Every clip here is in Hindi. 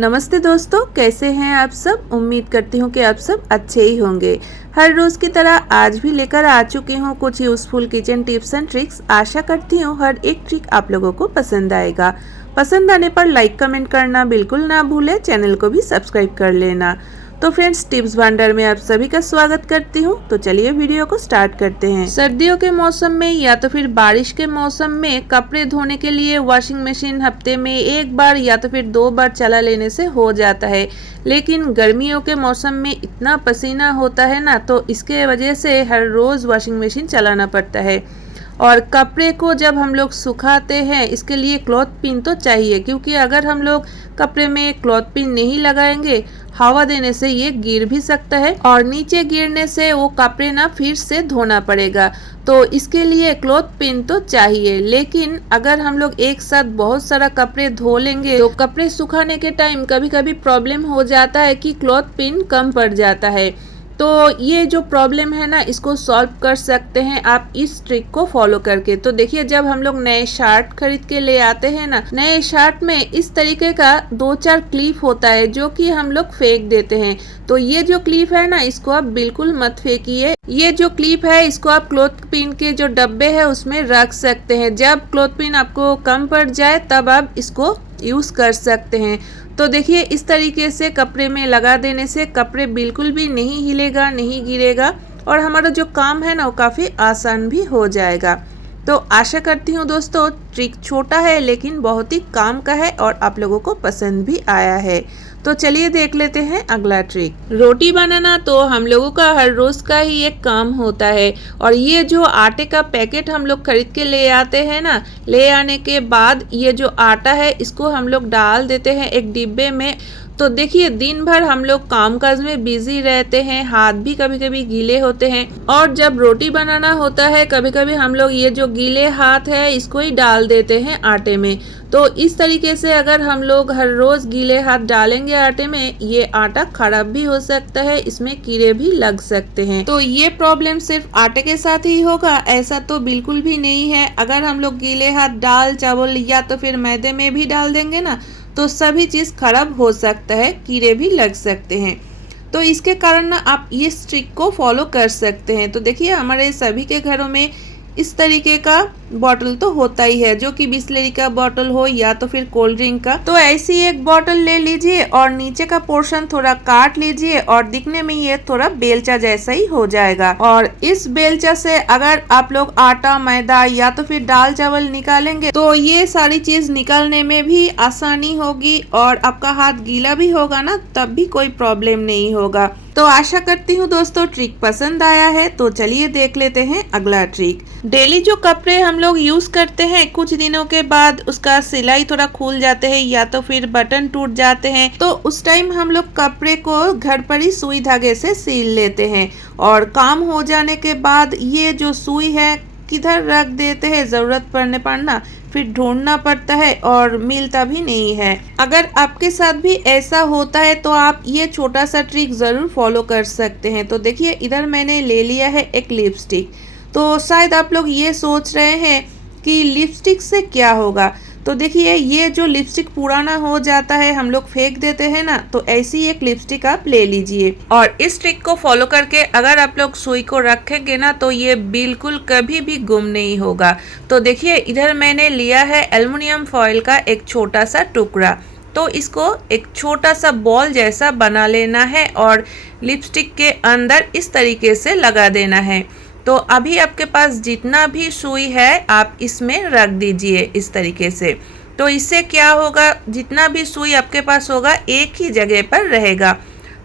नमस्ते दोस्तों, कैसे हैं आप सब। उम्मीद करती हूँ कि आप सब अच्छे ही होंगे। हर रोज़ की तरह आज भी लेकर आ चुकी हूँ कुछ useful kitchen tips and tricks. आशा करती हूँ हर एक ट्रिक आप लोगों को पसंद आएगा। पसंद आने पर लाइक कमेंट करना बिल्कुल ना भूलें, चैनल को भी सब्सक्राइब कर लेना। तो फ्रेंड्स, टिप्स भंडार में आप सभी का स्वागत करती हूँ। तो चलिए वीडियो को स्टार्ट करते हैं। सर्दियों के मौसम में या तो फिर बारिश के मौसम में कपड़े धोने के लिए वॉशिंग मशीन हफ्ते में एक बार या तो फिर 2 बार चला लेने से हो जाता है। लेकिन गर्मियों के मौसम में इतना पसीना होता है ना, तो इसके वजह से हर रोज वॉशिंग मशीन चलाना पड़ता है। और कपड़े को जब हम लोग सुखाते हैं, इसके लिए क्लॉथ पिन तो चाहिए, क्योंकि अगर हम लोग कपड़े में क्लॉथ पिन नहीं लगाएंगे, हवा देने से ये गिर भी सकता है और नीचे गिरने से वो कपड़े ना फिर से धोना पड़ेगा। तो इसके लिए क्लॉथ पिन तो चाहिए। लेकिन अगर हम लोग एक साथ बहुत सारा कपड़े धो लेंगे तो कपड़े सुखाने के टाइम कभी कभी प्रॉब्लम हो जाता है कि क्लॉथ पिन कम पड़ जाता है। तो ये जो प्रॉब्लम है ना, इसको सॉल्व कर सकते हैं आप इस ट्रिक को फॉलो करके। तो देखिए, जब हम लोग नए शर्ट खरीद के ले आते हैं ना, नए शर्ट में इस तरीके का 2-4 क्लिप होता है जो कि हम लोग फेंक देते हैं। तो ये जो क्लिप है ना, इसको आप बिल्कुल मत फेंकिए। ये जो क्लिप है, इसको आप क्लॉथ पिन के जो डब्बे है उसमें रख सकते हैं। जब क्लॉथ पिन आपको कम पड़ जाए तब आप इसको यूज कर सकते हैं। तो देखिए, इस तरीके से कपड़े में लगा देने से कपड़े बिल्कुल भी नहीं हिलेगा, नहीं गिरेगा और हमारा जो काम है ना वो काफ़ी आसान भी हो जाएगा। तो आशा करती हूँ दोस्तों, ट्रिक छोटा है लेकिन बहुत ही काम का है और आप लोगों को पसंद भी आया है। तो चलिए देख लेते हैं अगला ट्रिक। रोटी बनाना तो हम लोगों का हर रोज का ही एक काम होता है। और ये जो आटे का पैकेट हम लोग खरीद के ले आते हैं ना, ले आने के बाद ये जो आटा है इसको हम लोग डाल देते हैं एक डिब्बे में। तो देखिए, दिन भर हम लोग काम काज में बिजी रहते हैं, हाथ भी कभी कभी गीले होते हैं और जब रोटी बनाना होता है कभी कभी हम लोग ये जो गीले हाथ है इसको ही डाल देते हैं आटे में। तो इस तरीके से अगर हम लोग हर रोज गीले हाथ डालेंगे आटे में, ये आटा खराब भी हो सकता है, इसमें कीड़े भी लग सकते हैं। तो ये प्रॉब्लम सिर्फ आटे के साथ ही होगा ऐसा तो बिल्कुल भी नहीं है। अगर हम लोग गीले हाथ दाल चावल या तो फिर मैदे में भी डाल देंगे ना, तो सभी चीज खराब हो सकता है, कीड़े भी लग सकते हैं। तो इसके कारण ना आप इस ट्रिक को फॉलो कर सकते हैं। तो देखिए, हमारे सभी के घरों में इस तरीके का बॉटल तो होता ही है, जो कि बिस्लरी का बॉटल हो या तो फिर कोल्ड ड्रिंक का। तो ऐसी एक बॉटल ले लीजिए और नीचे का पोर्शन थोड़ा काट लीजिए और दिखने में ये थोड़ा बेलचा जैसा ही हो जाएगा। और इस बेलचा से अगर आप लोग आटा मैदा या तो फिर दाल चावल निकालेंगे तो ये सारी चीज निकालने में भी आसानी होगी और आपका हाथ गीला भी होगा ना, तब भी कोई प्रॉब्लम नहीं होगा। तो आशा करती हूँ दोस्तों ट्रिक पसंद आया है। तो चलिए देख लेते हैं अगला ट्रिक। डेली जो कपड़े हम लोग यूज करते हैं, कुछ दिनों के बाद उसका सिलाई थोड़ा खुल जाते हैं या तो फिर बटन टूट जाते हैं, तो उस टाइम हम लोग कपड़े को घर पर ही सुई धागे से सील लेते हैं और काम हो जाने के बाद ये जो सुई है किधर रख देते हैं, जरूरत पड़ने पर ना फिर ढूंढना पड़ता है और मिलता भी नहीं है। अगर आपके साथ भी ऐसा होता है तो आप ये छोटा सा ट्रिक जरूर फॉलो कर सकते हैं। तो देखिए, इधर मैंने ले लिया है एक लिपस्टिक। तो शायद आप लोग ये सोच रहे हैं कि लिपस्टिक से क्या होगा। तो देखिए, ये जो लिपस्टिक पुराना हो जाता है, हम लोग फेंक देते हैं ना, तो ऐसी एक लिपस्टिक आप ले लीजिए और इस ट्रिक को फॉलो करके अगर आप लोग सुई को रखेंगे ना, तो ये बिल्कुल कभी भी गुम नहीं होगा। तो देखिए, इधर मैंने लिया है एल्युमिनियम फॉइल का एक छोटा सा टुकड़ा। तो इसको एक छोटा सा बॉल जैसा बना लेना है और लिपस्टिक के अंदर इस तरीके से लगा देना है। तो अभी आपके पास जितना भी सुई है आप इसमें रख दीजिए इस तरीके से। तो इससे क्या होगा, जितना भी सुई आपके पास होगा एक ही जगह पर रहेगा।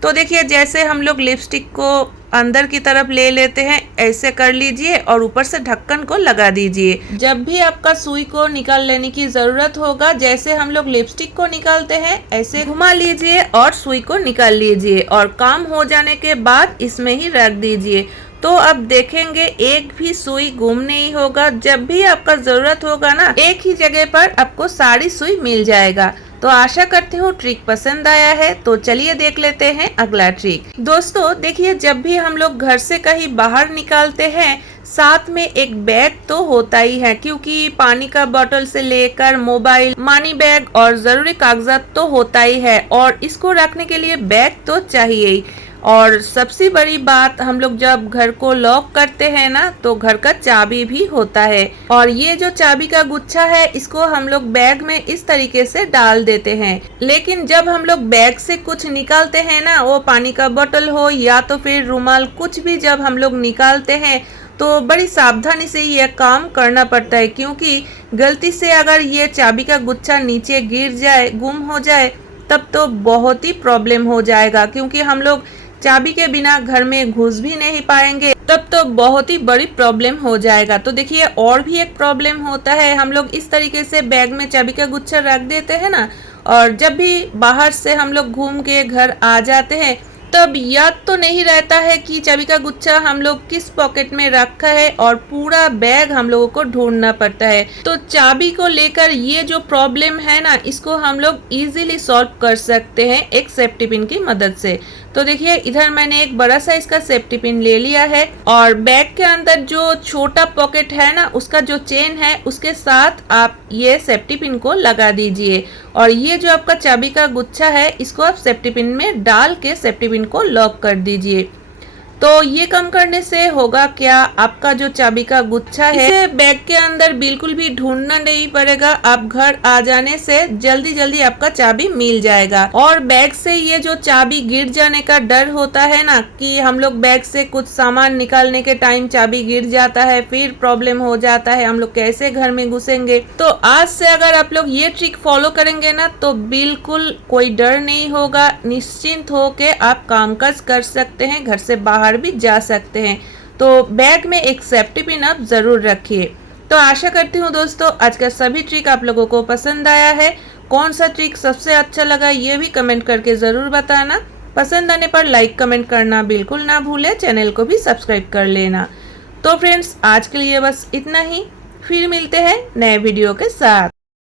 तो देखिए, जैसे हम लोग लिपस्टिक को अंदर की तरफ ले लेते हैं, ऐसे कर लीजिए और ऊपर से ढक्कन को लगा दीजिए। जब भी आपका सुई को निकाल लेने की जरूरत होगा, जैसे हम लोग लिपस्टिक को निकालते हैं ऐसे घुमा लीजिए और सुई को निकाल लीजिए और काम हो जाने के बाद इसमें ही रख दीजिए। तो अब देखेंगे एक भी सुई गुम नहीं होगा। जब भी आपका जरूरत होगा ना, एक ही जगह पर आपको सारी सुई मिल जाएगा। तो तो आशा करती हूँ ट्रिक पसंद आया है। तो चलिए देख लेते हैं अगला ट्रिक। दोस्तों देखिए, जब भी हम लोग घर से कहीं बाहर निकालते हैं साथ में एक बैग तो होता ही है, क्योंकि पानी का बोतल से लेकर मोबाइल, मनी बैग और जरूरी कागजात तो होता ही है, और इसको रखने के लिए बैग तो चाहिए ही। और सबसे बड़ी बात, हम लोग जब घर को लॉक करते हैं ना, तो घर का चाबी भी होता है, और ये जो चाबी का गुच्छा है इसको हम लोग बैग में इस तरीके से डाल देते हैं। लेकिन जब हम लोग बैग से कुछ निकालते हैं ना, वो पानी का बोतल हो या तो फिर रुमाल, कुछ भी जब हम लोग निकालते हैं तो बड़ी सावधानी से ये काम करना पड़ता है, क्योंकि गलती से अगर ये चाबी का गुच्छा नीचे गिर जाए, गुम हो जाए, तब तो बहुत ही प्रॉब्लम हो जाएगा, क्योंकि हम लोग चाबी के बिना घर में घुस भी नहीं पाएंगे, तब तो बहुत ही बड़ी प्रॉब्लम हो जाएगा। तो देखिए, और भी एक प्रॉब्लम होता है, हम लोग इस तरीके से बैग में चाबी का गुच्छा रख देते हैं ना, और जब भी बाहर से हम लोग घूम के घर आ जाते हैं तब याद तो नहीं रहता है कि चाबी का गुच्छा हम लोग किस पॉकेट में रखा है, और पूरा बैग हम लोगों को ढूंढना पड़ता है। तो चाबी को लेकर ये जो प्रॉब्लम है ना, इसको हम लोग इजीली सॉल्व कर सकते हैं एक सेफ्टी पिन की मदद से। तो देखिए, इधर मैंने एक बड़ा साइज का सेफ्टी पिन ले लिया है, और बैग के अंदर जो छोटा पॉकेट है ना, उसका जो चेन है उसके साथ आप ये सेफ्टी पिन को लगा दीजिए, और ये जो आपका चाबी का गुच्छा है इसको आप सेफ्टी पिन में डाल के सेफ्टी पिन को लॉक कर दीजिए। तो ये काम करने से होगा क्या, आपका जो चाबी का गुच्छा है इसे बैग के अंदर बिल्कुल भी ढूंढना नहीं पड़ेगा। आप घर आ जाने से जल्दी जल्दी आपका चाबी मिल जाएगा। और बैग से ये जो चाबी गिर जाने का डर होता है ना, कि हम लोग बैग से कुछ सामान निकालने के टाइम चाबी गिर जाता है, फिर प्रॉब्लम हो जाता है, हम लोग कैसे घर में घुसेंगे। तो आज से अगर आप लोग ये ट्रिक फॉलो करेंगे ना, तो बिल्कुल कोई डर नहीं होगा, निश्चिंत होके आप कामकाज कर सकते हैं, घर से बाहर भी जा सकते हैं। तो बैग में एक सेफ्टी पिन आप जरूर रखिए। तो आशा करती हूँ दोस्तों आज का सभी ट्रिक आप लोगों को पसंद आया है। कौन सा ट्रिक सबसे अच्छा लगा ये भी कमेंट करके जरूर बताना। पसंद आने पर लाइक कमेंट करना बिल्कुल ना भूले, चैनल को भी सब्सक्राइब कर लेना। तो फ्रेंड्स, आज के लिए बस इतना ही, फिर मिलते हैं नए वीडियो के साथ।